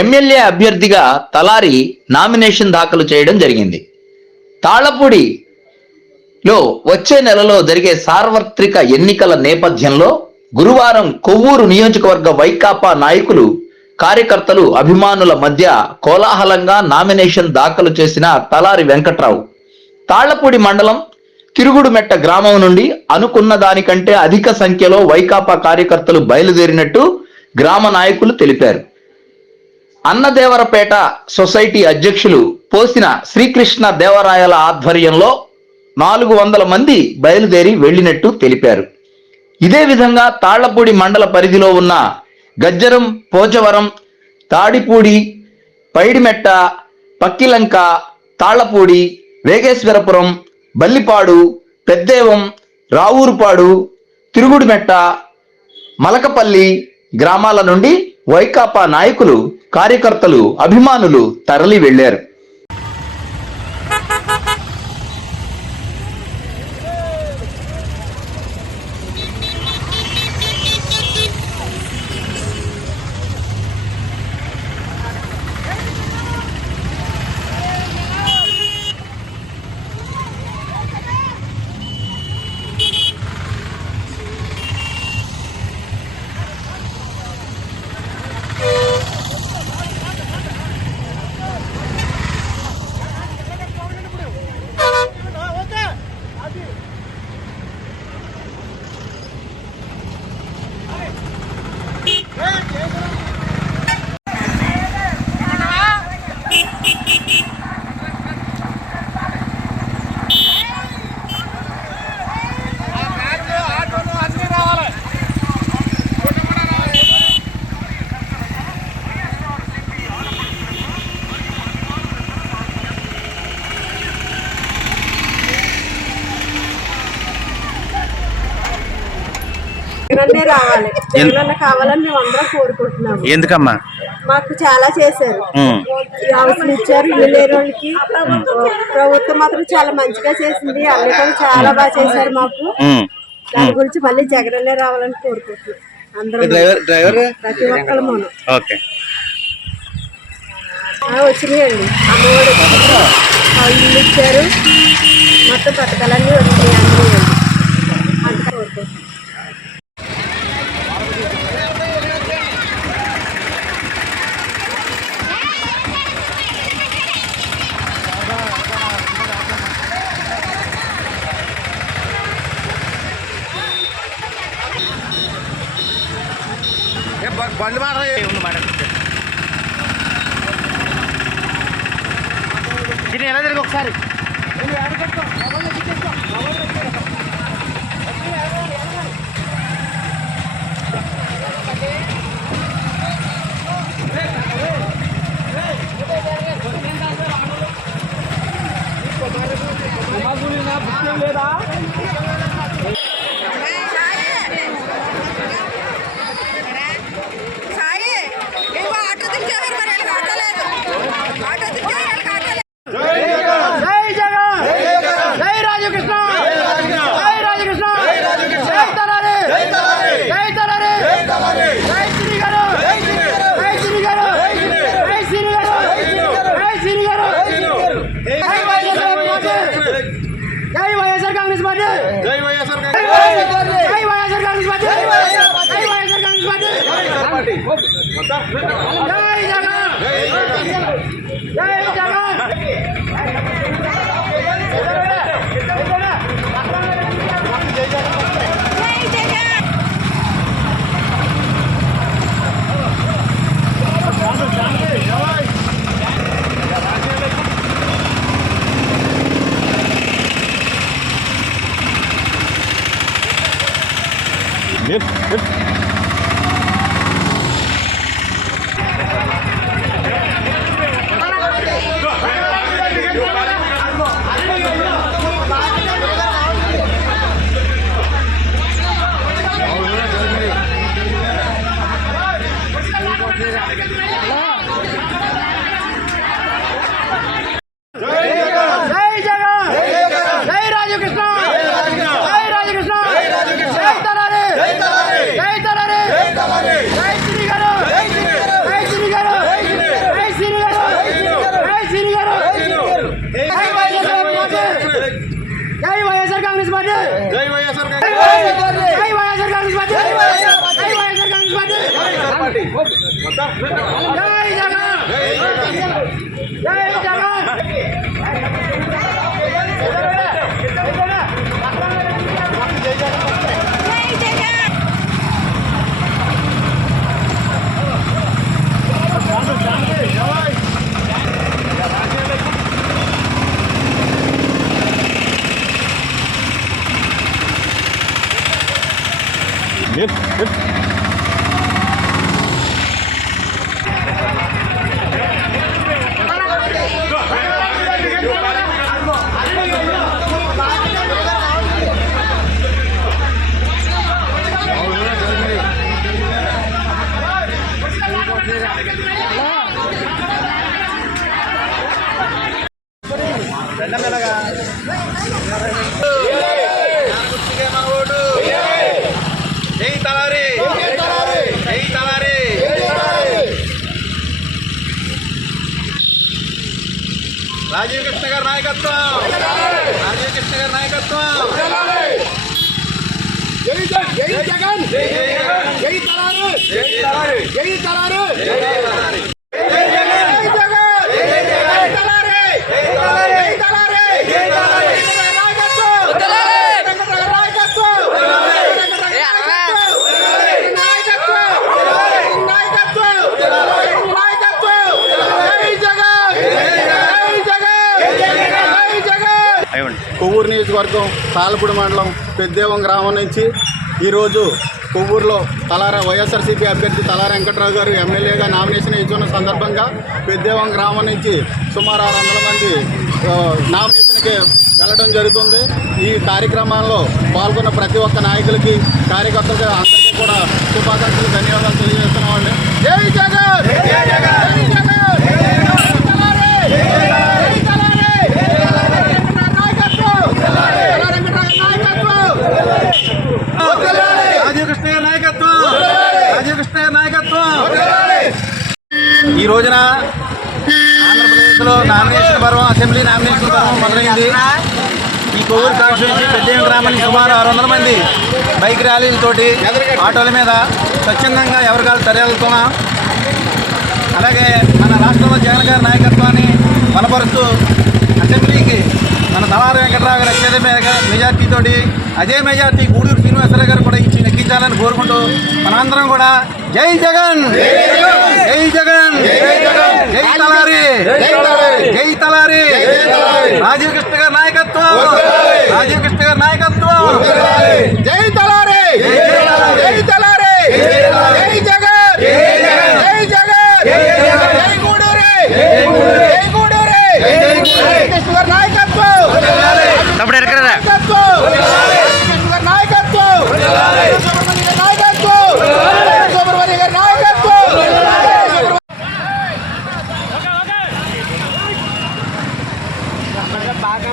MLA అభ్యర్థిగా తలారి nomination దాఖలు చేయడం జరిగింది. తాళ్లపూడిలో వచ్చే నెలలో జరిగే సార్వత్రిక ఎన్నికల నేపథ్యంలో గురువారం కొవ్వూరు నియోజకవర్గ వైకాపా నాయకులు, కార్యకర్తలు, అభిమానుల మధ్య కోలాహలంగా నామినేషన్ దాఖలు చేసిన తలారి వెంకట్రావు తాళ్లపూడి మండలం తిరుగుడుమెట్ట గ్రామం నుండి అనుకున్న దానికంటే అధిక సంఖ్యలో వైకాపా కార్యకర్తలు బయలుదేరినట్టు గ్రామ నాయకులు తెలిపారు. అన్నదేవరపేట సొసైటీ అధ్యక్షులు పోసిన శ్రీకృష్ణ దేవరాయల ఆధ్వర్యంలో 400 మంది బయలుదేరి వెళ్లినట్టు తెలిపారు. ఇదే విధంగా తాళ్లపూడి మండల పరిధిలో ఉన్న గజ్జరం, పోచవరం, తాడిపూడి, పైడిమెట్ట, పక్కిలంక, తాళ్లపూడి, వేగేశ్వరపురం, బల్లిపాడు, పెద్దేవం, రావూరుపాడు, తిరుగుడుమెట్ట, మలకపల్లి గ్రామాల నుండి వైకాపా నాయకులు, కార్యకర్తలు, అభిమానులు తరలి వెళ్లారు. రావాలి కావాలని మేము అందరం కోరుకుంటున్నాము. ఎందుకమ్మా? మాకు చాలా చేశారు, అవసరం ఇచ్చారు. ఇల్లు లేని వాళ్ళకి ప్రభుత్వం మాత్రం చాలా మంచిగా చేసింది. అన్ని కూడా చాలా బాగా చేశారు మాకు. దాని గురించి మళ్ళీ జగనన్నే రావాలని కోరుకుంటున్నాం అందరం, ప్రతి ఒక్కరు. మనం వచ్చినాయండి, అమ్మఒడి ఇల్లు ఇచ్చారు, మొత్తం పథకాలన్నీ వచ్చినాయి అందరూ అంతా కోరుకుంటున్నాం. బండి మాట ఎలా తిరిగి ఒకసారి లేదా జై రాజీవ్ కృష్ణ గారి నాయకత్వం, రాజీవ్ కృష్ణ గారి నాయకత్వం. జై జగన్, జై జగన్, జై తలారి, జై తలారి, జై తలారి, జై తలారి, జై జగన్, జై జగన్, జై తలారి, జై తలారి, జై తలారి, జై తలారి, నాయకత్వం, నాయకత్వం, నాయకత్వం, నాయకత్వం, నాయకత్వం, నాయకత్వం, జై జగన్, జై జగన్. కొవ్వూరు నియోజకవర్గం తాళ్ళపూడి మండలం పెద్దేవం గ్రామం నుంచి ఈరోజు కొవ్వూరులో తలారా వైఎస్ఆర్సీపీ అభ్యర్థి తలారా వెంకట్రావు గారు ఎమ్మెల్యేగా నామినేషన్ ఇచ్చిన సందర్భంగా పెద్దేవం గ్రామం నుంచి సుమారు 600 మంది నామినేషన్కి వెళ్ళడం జరుగుతుంది. ఈ కార్యక్రమాల్లో పాల్గొన్న ప్రతి ఒక్క నాయకులకి, కార్యకర్తలకి అందరికీ కూడా శుభాకాంక్షలు, ధన్యవాదాలు తెలియజేస్తున్నామండి. జై జగన్, జై జగన్, జై జగన్, రాజీవ్ కృష్ణ గారి నాయకత్వం, రాజీవ్ కృష్ణ గారి నాయకత్వం. ఈ రోజున ఆంధ్రప్రదేశ్లో నామినేషన్ పర్వం, అసెంబ్లీ నామినేషన్ పర్వం మొదలైంది. ఈ కొవ్వూరు కాన్స్టిట్యూన్సీ పెద్దేవం గ్రామానికి సుమారు 600 మంది బైక్ ర్యాలీలతోటి, ఆటోల మీద స్వచ్ఛందంగా ఎవరికాలు తరలిస్తున్నాం. అలాగే మన రాష్ట్రంలో జగన్ గారి నాయకత్వాన్ని బలపరుస్తూ అసెంబ్లీకి మన తలారి వెంకట్రావు గారు అత్యధిక మెజార్టీతోటి, అదే మెజార్టీ గూడూరు శ్రీనివాసరావు గారు కూడా ఎక్కించాలని కోరుకుంటూ మనందరం కూడా జై జగన్, జై జగన్, జై తలారి, జై తలారి, రాజీవ్ కృష్ణ గారి నాయకత్వం, రాజీవ్ కృష్ణ గారి నాయకత్వం, జై తలారి, జై తలారి, జై జగన్, జై జగన్, జై గూడూరి, జై గూడూరి, కృష్ణ గారి నాయకత్వం, నాయకత్వం, సుబ్రహ్మణ్య గారి నాయకత్వం. బాగా